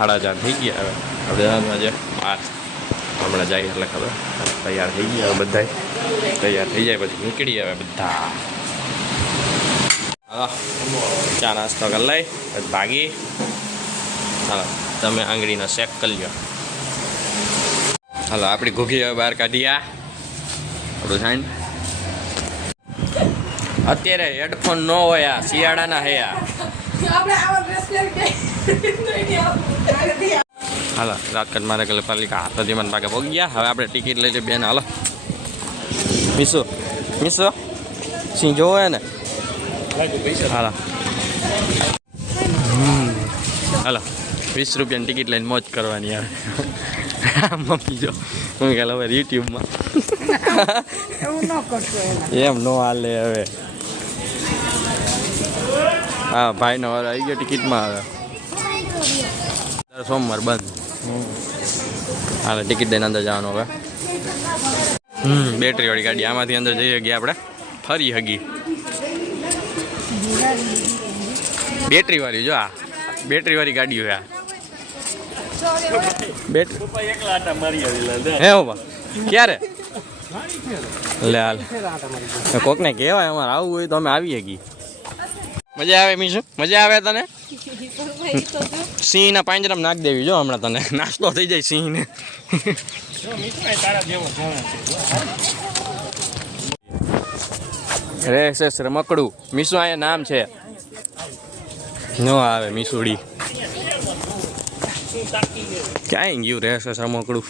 સાડા ચાર થઈ ગયા હવે. આપણે છે પાંચ હમણાં જાય એટલે ખબર. તૈયાર થઈ ગયા બધા તૈયાર થઈ જાય પછી નીકળી આવે બધા. હા. ચા નાસ્તો કરી લઈ, પછી ભાગી. હાલો, તમે આંગળીનો શેક કરી લ્યો. હાલો, આપણી ઘૂઘી હવે બહાર કાઢી આ. આપણું સાઈન અત્યારે હેડફોન ન હોય આ, શિયાળાના હે આ. હાલો રાજકોટ મારે કલે પાલિકા હાથોથી મને પાકે પહોંચી ગયા. હવે આપણે ટિકિટ લઈ લઈએ બેન. હાલો. મીસો મીસો સિંહ જોવો ને હાલો. હાલો, વીસ રૂપિયાની ટિકિટ લઈને મોજ કરવાની આવે મમ્મી જો હું કાલે હવે યુટ્યુબમાં. એમાં નો હાલે હવે. હા, ભાઈનો હવે આવી ગયો ટિકિટમાં હવે. સોમવાર બંધ. હાલે ટિકિટ દઈને અંદર જવાનું હવે. હમ બેટરી વાળી ગાડી આમાંથી અંદર જઈ શકીએ આપણે. ફરી હગી બેટરી વાળી જો આ. બેટરી વાળી ગાડી હોય આ. બેટરી લે, હાલ. કોકને કહેવાય, અમારે આવવું હોય તો અમે આવી કી મજા આવે, મીશું? મજા આવે તને? સિંહના પાંજરામાં નાખ દેવી જો હમણાં તને. નાસ્તો થઈ જાય સિંહને. રેસ એસ રમકડું. મીસુ અહીંયા નામ છે. ન આવે મીસુડી. ક્યાંય ગયું રેસેસ રમકડું?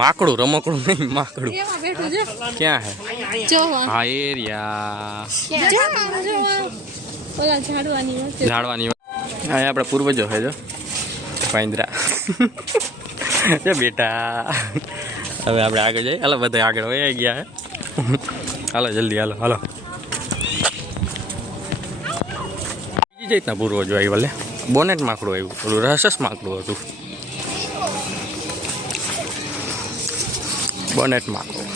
માકડું રમકડું નહીં માકડું. એમાં બેઠું છે ક્યાં? હે જો હા એરિયા ઝાડવાની હા આપણા પૂર્વજો હે જો. પાંદરા જો બેટા. હવે આપણે આગળ જઈએ. હાલો, બધા આગળ વયા ગયા હે. હાલો, જલ્દી, હાલો હાલો. બીજી રીતના પૂર્વજો આવી ભલે બોનેટ માકડું આવ્યું. પેલું રહસ્યસ માકડું હતું. બોનેટ માકડું.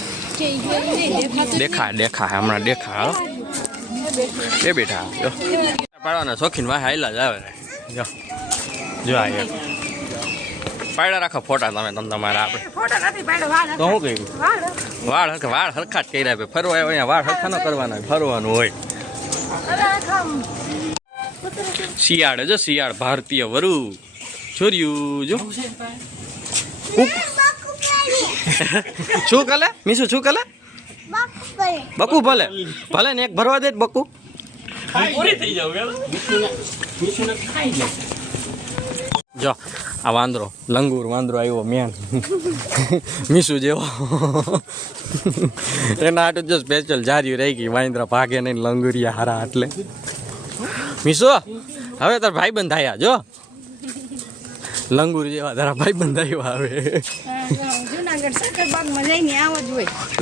દેખા દેખા, હમણાં દેખા હાલો બેઠા જો. પાડવાના શોખીન વાહ આયલા જ આવે. જો. જો આ પાડ્યા રાખો ફોટા તમે તમે તમારા આપણે. તો શું કહ્યું વાળ વાળ હરખા વાળ હરખા જ કર્યા ભાઈ ફરવા આવ્યો અહીંયા વાળ હરખા ન કરવાના ફરવાનું હોય. શિયાળ જો શિયાળ ભારતીય વરુ છોર્યું જો. શું કલે? મીસુ શું કલે? બકુ ભલે. ભલે. ને એક ભરવા દે જ આ વાંદરો લંગુર વાંદરો આવ્યો મેન. મીસુ જેવો. એના આટલું જો સ્પેશિયલ જાર્યું રહી ગઈ વાંદરા ભાગે નહીં લંગુરિયા હારા એટલે. મીસુ હવે તાર ભાઈ બંધ થયા જો. લંગુર જેવા તારા ભાઈ બંધ આવ્યા હવે આવો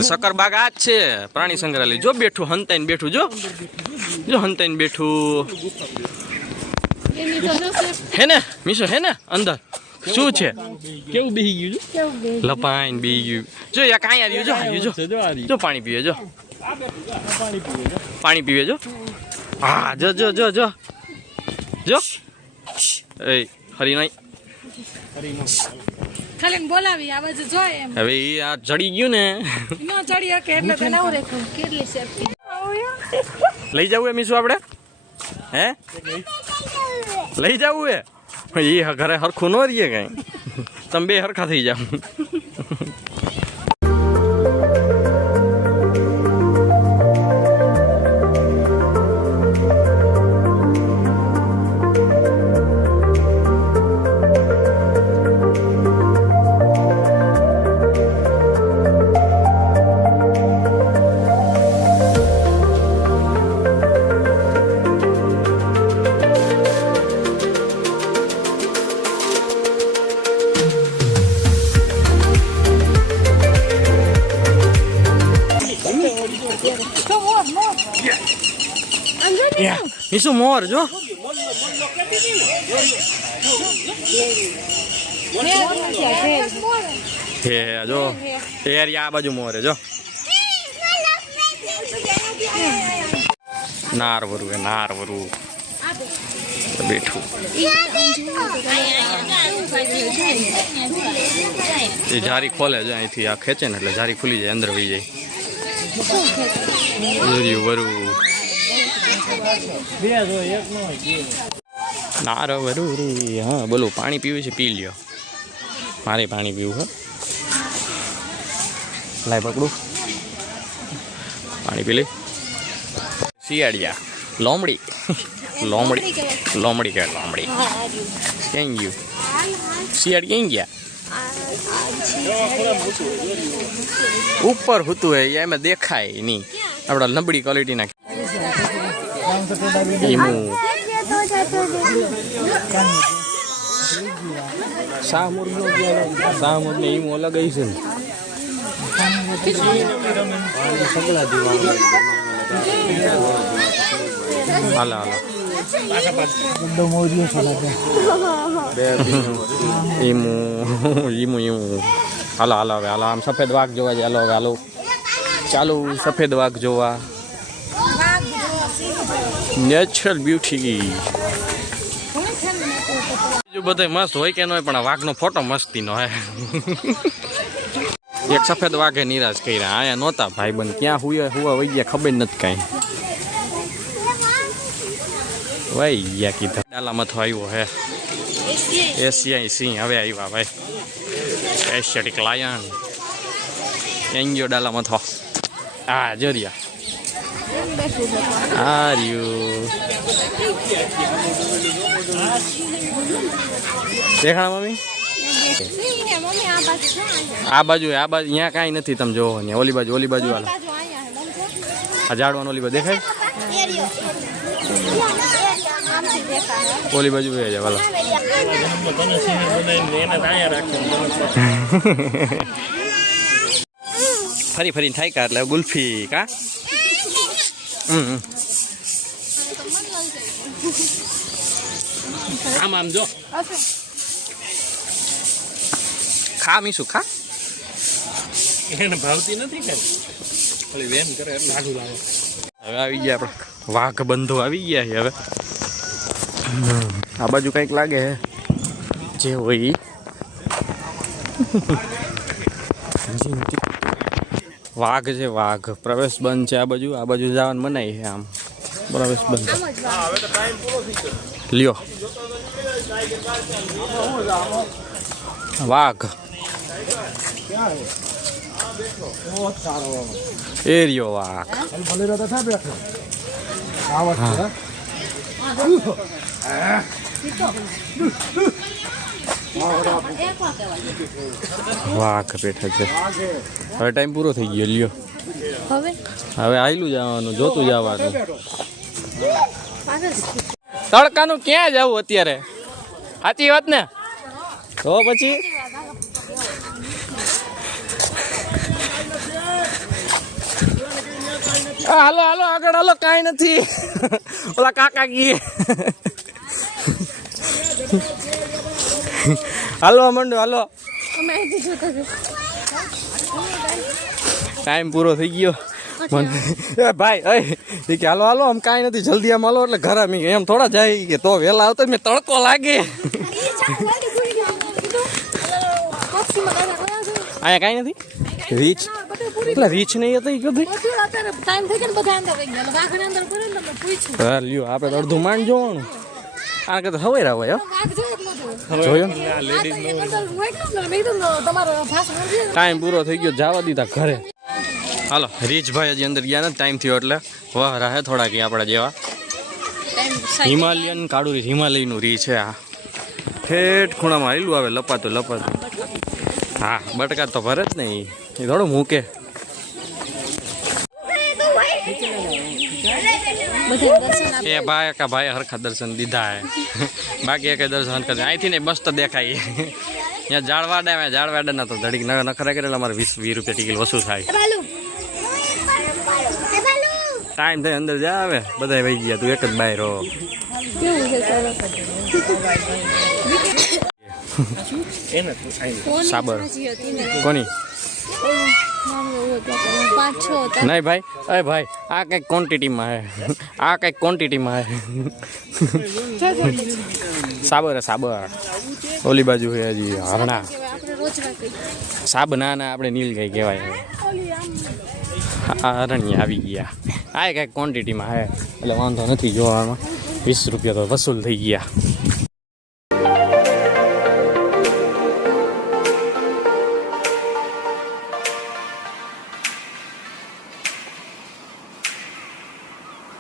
સકરબાગ આ જ છે પ્રાણી સંગ્રહાલય. જો બેઠું હંતાઈને બેઠું જો. જો હંતાઈને બેઠું. હે ને? મીશો હે ને? અંદર. શું છે? કેવું બેહી ગયું? કેવું બી લપાઈને બેહી ગયું. જો યા કાંઈ આવ્યું? જો આવ્યું જો. જો પાણી પીવે જો. પાણી પીવે જો. હા જો જો જો જો. જો. એ હરી નહીં ખાલી બોલાવી આ જોય એમ. હવે આ જડી ગયું ને. ન ચડી શકે એટલે કેટલી સેફટી લઈ જવું એ મીશું આપણે? હે? લઈ જવું એ? એ ઘરે હરખું ન રહીએ કઈ. તમે બે હરખા થઈ જાવ મીશું મોર, જો? હે જો. એરિયા આ બાજુ મોરે, જો. નાર વરુ એ નાર વરુ બેઠું. એ જારી ખોલે છે અહીંથી આ ખેંચે ને એટલે જારી ખુલી જાય, અંદર વહી જાય. વરું. નારો વરું હા, બોલો, પાણી પીવું છે, પી લ્યો. મારે પાણી પીવું હા લાય પકડું. પાણી પી લે. શિયાળિયા, લોમડી. લોમડી લોમડી કે લોમડી. ક્યાં ગયું? શિયાળ ક્યાં ગયા? ઉપર હોતું એમાં દેખાય નહીં. આપણા નબળી ક્વોલિટીના ઈમુ સામુર નો સામુર ને ઈમુ અલગ હઈ છે ને. હાલા હાલો. Emu emu emu. હાલા હાલા હવે હાલા આમ સફેદ વાઘ જોવા જાય. હાલો હવે હાલો. ચાલુ સફેદ વાઘ જોવા. નેચરલ બ્યુટી બીજું બધું મસ્ત હોય કે ન હોય, પણ વાઘનો ફોટો મસ્તીનો હે. એક સફેદ વાઘે નિરાશ કર્યા. આયા નહોતા ભાઈ બંધ ક્યાં હુયા, હુવા વહી ગયા ખબર નથી કાંઈ. વહી ગયા કીધા. ડાલા મથો આવ્યો હે. એશિયાઈ સિંહ હવે આવ્યા ભાઈ. એશિયાટિક લાયન એન્જિયો ડાલા મથો આ જોરિયા. આ રહ્યું દેખાણા મમ્મી. આ બાજુ આ બાજુ, અહીંયા કાંઈ નથી તમે જોવો ને ઓલી બાજુ ઓલી બાજુ આ ઝાડવાનું ઓલી બાજુ, દેખાય? ઓલી બાજુ હાલો. ફરી ફરીને થાય કા એટલે ગુલ્ફી કા. આમ આમ જો. ખા મીશું ખા. એને ભાવતી નથી કઈ વેમ કરે એટલે આડું લાવે. હવે આવી ગયા આપણે વાઘ બંધો આવી ગયા છે હવે. આ બાજુ કંઈક લાગે છે. જે હોય. વાઘ છે, વાઘ. પ્રવેશ બંધ છે આ બાજુ. આ બાજુ જવાનું મનાય છે આમ. પ્રવેશ બંધ. લ્યો. વાઘ. એ રહ્યો વાઘ. વાઘ બેઠા છે. હવે ટાઈમ પૂરો થઈ ગયો લ્યો. હવે? હવે આયલું જવાનું જોતું જવાનું તડકાનું ક્યાં જવું અત્યારે? સાચી વાત ને? તો પછી? હાલો હાલો આગળ હાલો કાંઈ નથી. ઓલા કાકા ગીએ. હાલો મંડો હાલો. ટાઈમ પૂરો થઈ ગયો. મને એ ભાઈ એ કે હાલો હાલો આમ કાંઈ નથી જલ્દી આમ હાલો એટલે ઘરે મી એમ થોડા જાય કે તો વહેલા આવતો મેં તડકો લાગે. અહીંયા કાંઈ નથી? રીચ એટલે રીચ નહીં હતી હા લ્યો આપણે અડધું માંડ જોવાનું. આ કરતા હવે રાવ ટાઈમ પૂરો થઈ ગયો જવા દીધા ઘરે. હાલો રીચભાઈ હજી અંદર ગયા ને ટાઈમ થયો એટલે વાહ રહે થોડાક ગયા આપણા જેવા. હિમાલયન કાળું રીચ હિમાલયનું રી છે આ. ઠેઠ ખૂણામાં આવેલું આવે લપાતું લપાતું. હા બટકા તો ભરે જ નહીં એ થોડું મૂકે. બધા દર્શન ભાઈ કા ભાઈ હરખા દર્શન દીધા હે. બાકી એક દર્શન કરે અહીંથી ને મસ્ત દેખાય. ત્યાં જાળવાડા મેં જાળવાડા ના તો ધડીક ન નખરા કરેલા અમારે વીસ વીસ રૂપિયા ટિકિટ વસૂલ થાય. ટાઈમ થાય અંદર જા આવે. બધા વહી ગયા તું એક જ બહાર રહો. સાબર કોની? નહીં ભાઈ અરે ભાઈ આ કંઈક ક્વોન્ટિટીમાં હે. આ કંઈક ક્વોન્ટિટીમાં હે. સાબર હે, સાબર. ઓલી બાજુ છે હજી હરણા. સાબ ના ના આપણે નીલગાઈ કહેવાય. હવે આ અરણ્ય આવી ગયા. આ કંઈક ક્વોન્ટિટીમાં હે. એટલે વાંધો નથી જોવામાં. વીસ રૂપિયા તો વસૂલ થઈ ગયા.